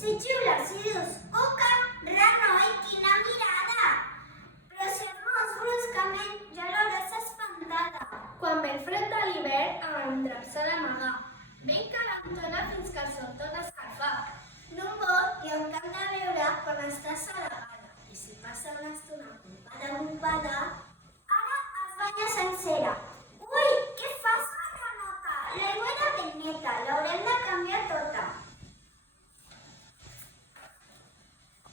Si xiules i dius cuca, renoi, quina mirada! Però si et mous bruscament, ja l'hauràs espantada. Quan ve el fred de l'hivern, a l'endreçar d'amagar. Ben calentona fins que el sol tot escalfar. D'un bot hi ha un camp de veure quan estàs a la gana. I si passa una estona pompada, ara es banya sencera. Ui, què fas, marranota? L'aigua era ben neta, l'haurem de canviar tota.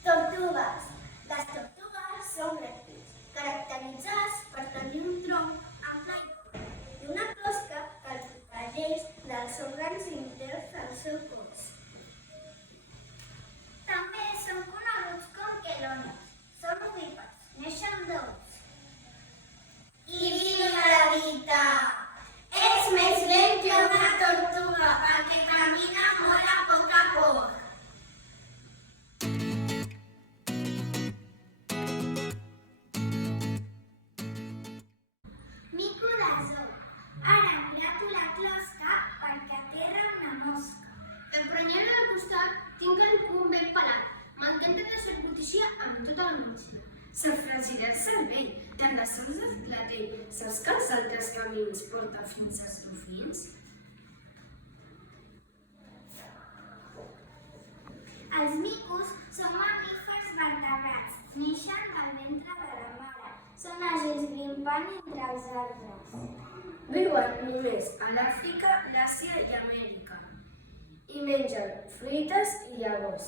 Tortugues. Les tortugues són rèptils, caracteritzats per tenir un tronc ample i curt i una closca que els protegeix dels òrgans interns del seu cos. També són coneguts com quelones. Són ovípars, neixen d'ous. I viu la vida! És més lent que una tortuga perquè camina molt a poc. Mico de zoo. Ara engrato la closca perquè aterra una mosca. L'emprenyera del costat tinc el cul ben pelat. M'encanta la serpoticia amb tota la música. Se'l fregirà el cervell, tant de sols el clatell. Saps que els altres camins porten fins als dofins? Els micos són mamífers vertebrats. Neixen del ventre de la mare. Són àgils grimpant entre els arbres. Viuen només a l'Àfrica, l'Àsia i Amèrica. I mengen fruites i llavors.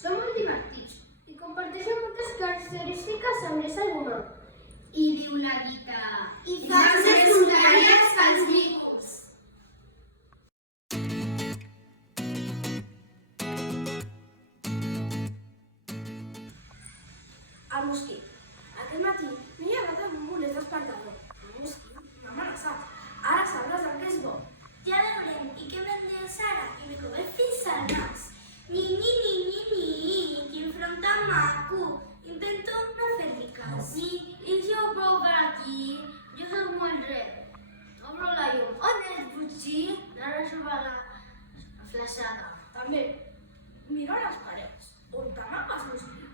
Són molt divertits i comparteixen moltes característiques amb l'ésser humà. I diu la Guita. I fan les tonteries pels micos. El mosquit. Aquest matí m'he llevat amb un bolet despertador. El mosquit m'ha amenaçat. Ara sabràs el que és bo. Ja veurem. I què vendràs ara? I me cobré fins al nas. Ni, quin front tan maco. Intento no fer-li cas. I si ho provo per aquí? Jo soc molt red. Obro la llum. On és, Butxí? Ara sobre la flaixada. També miro a les parets. On t'amagues, mosquit?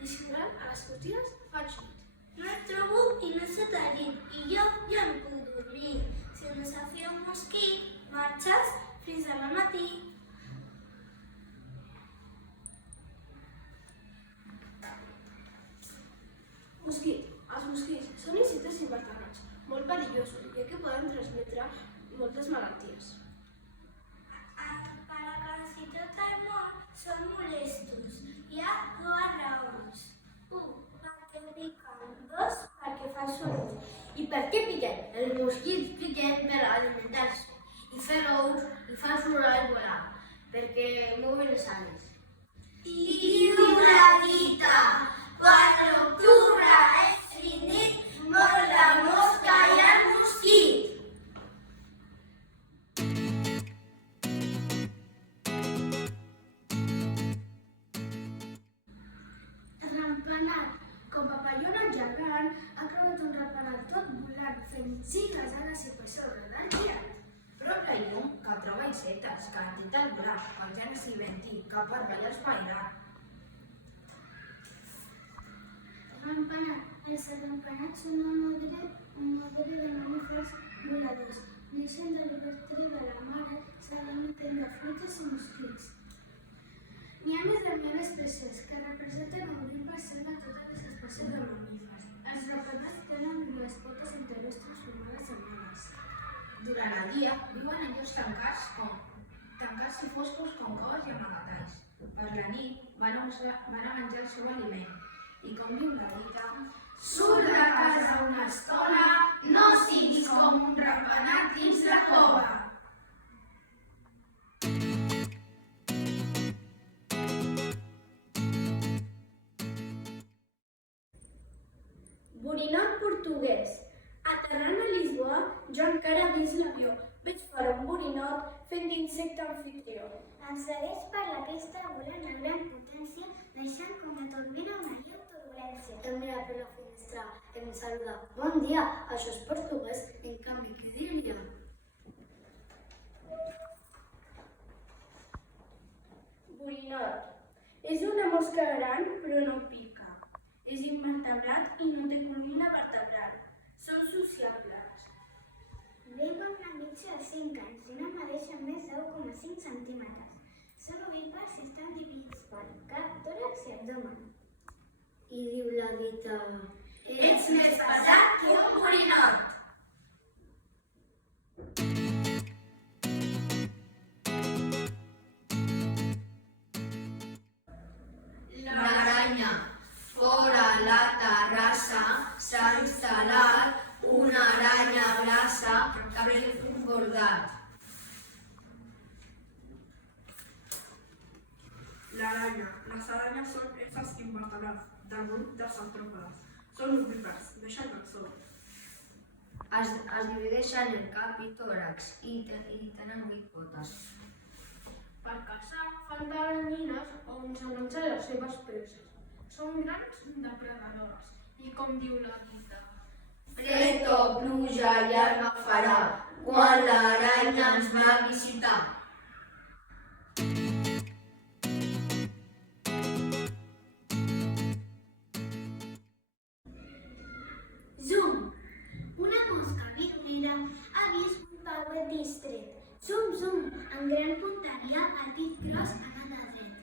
Dissimulant a les cortines faig nit. No et trobo i no se t'ha dit. I jo ja no puc dormir. Si em desafia un mosquit, marxes fins demà matí. Mosquit. Els mosquits són insectes invertebrats, molt perillosos, ja que poden transmetre moltes malalties. Per a quasi tot el món són molestos. Hi ha dues raons. 1. Perquè piquen. 2. Perquè fan soroll. I per què piquen? Els mosquits piquen per alimentar-se i fer ous i fan soroll volar, perquè mouen les ales. I diu la Guita, quan l'octubre és finit, mor la mosca i el mosquit. Rampanat. Com papallona gegant, ha creuat un rampanat tot volant, fent cicles a la per sobre del girat. Prop la llum, que troba insectes, que han dit el blat, el llanes i ventí, que per ballar bailar. Rampanat. Els rampanats són un ordre de mamífers voladors. Neixen de l'obertura de la mare, s'alimenten de fruites i mosquits. N'hi ha més de 1.000 espècies que representen un 20% de totes les espècies de mamífers. Els rampanats tenen les potes anterostres formades en ales. Durant el dia viuen en llocs tancats i foscos com coves i amagatalls. Per la nit van a menjar el seu aliment. I com diu la Guita, surt de casa una estona, no siguis com un rampanat dins la cova. Borinot portuguès. Aterrant a Lisboa, jo encara dins l'avió. Veig fora un borinot fent d'insecte anfitrió. Ens segueix per la pista volant a gran potència, deixant com a tormenta una lleu turbulència. Em mira per la finestra, em saluda. Bon dia, això és portuguès, en canvi, què diria? Borinot 5 centímetres. Són ovípars i estan dividits per cap, tòrax i abdomen. I diu la dita... Ets més pesat que un borinot. L'aranya. Fora la terrassa s'ha instal·lat una aranya grassa que ha pres un bordat. L'aranya. Les aranyes són éssers invertebrats del grup dels artròpodes. Són ovípars, neixen del sol. Es divideixen en cap i tòrax i tenen 8 potes. Per caçar, fan teranyines on s'enganxen les seves preses. Són grans depredadores i, com diu la dita, Fred o pluja llarga farà quan l'aranya ens va a visitar. Zoom. Una mosca violera ha vist un pebet distret. Zoom, zoom, amb gran punteria, el dit gros ha anat dret.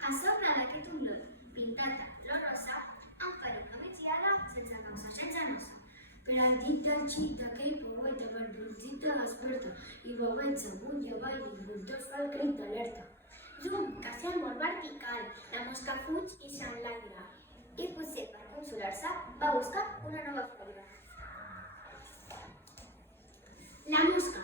A sobre d'aquest olor, pintat de color rosa, amb perica migdiada, sense causa, sense nosa. Per al dit del xic d'aquell poeta, per brunzita desperta, i bobets amunt i avall, i voltor fa el crit d'alerta. Zoom, que sent molt vertical, la mosca fuig i s'enlaira. I potser per consolar-se va buscar una nova feina. La mosca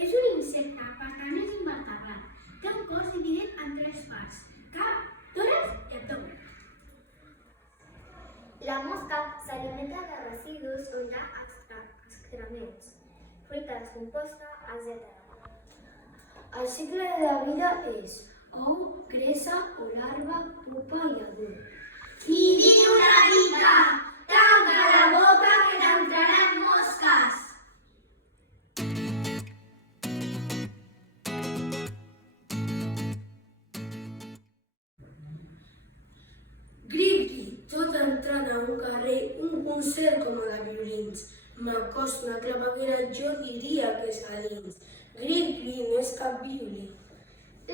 és un insecte, per tant és invertebrat. Té un cos dividit en 3 parts: cap, tòrax i abdomen. La mosca s'alimenta de residus on hi ha excrements, fruita descomposta, etc. El cicle de vida és ou, cresa o larva, pupa i adult. I diu la dita, tanca la boca que t'entraran mosques. Grip-gri, tot entrant a un carrer, un concert com el de violins. M'acosto una claveguera, jo diria que és a dins. Grip-gri no és cap violí.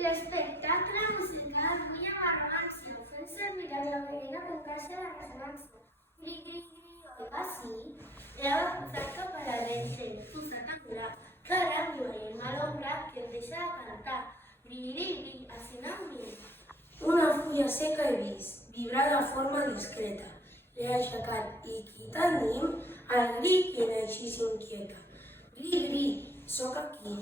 L'espectacle musical avui amb arrogància ho fem servir la claveguera com caixa de ressonància. Gri, gri, gri, oiga, sí. La va posar cap a la dreta, posat angular, que ara viurem a l'ombra que em deixa de cantar. Gri, gri, gri, així no em miro. Una fulla seca he vist, vibrar de forma discreta. L'he aixecat i qui tenim? El gri que així s'inquieta. Gri, gri, sóc aquí.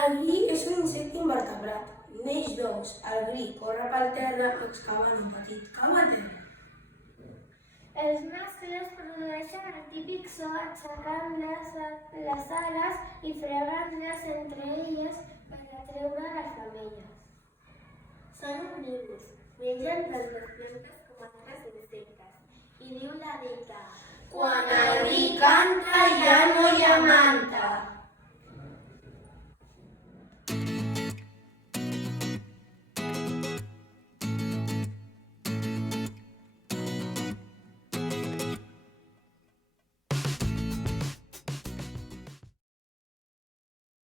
El gri és un insecte invertebrat. Neix d'ous. El gri corre pel terra excavant un petit cau a terra. Els mascles produeixen el típic so aixecant les ales i fregant-les entre elles per atreure les femelles. Són omnívors, mengen tant les plantes com altres insectes. I diu la dita, Quan el gri canta hi ha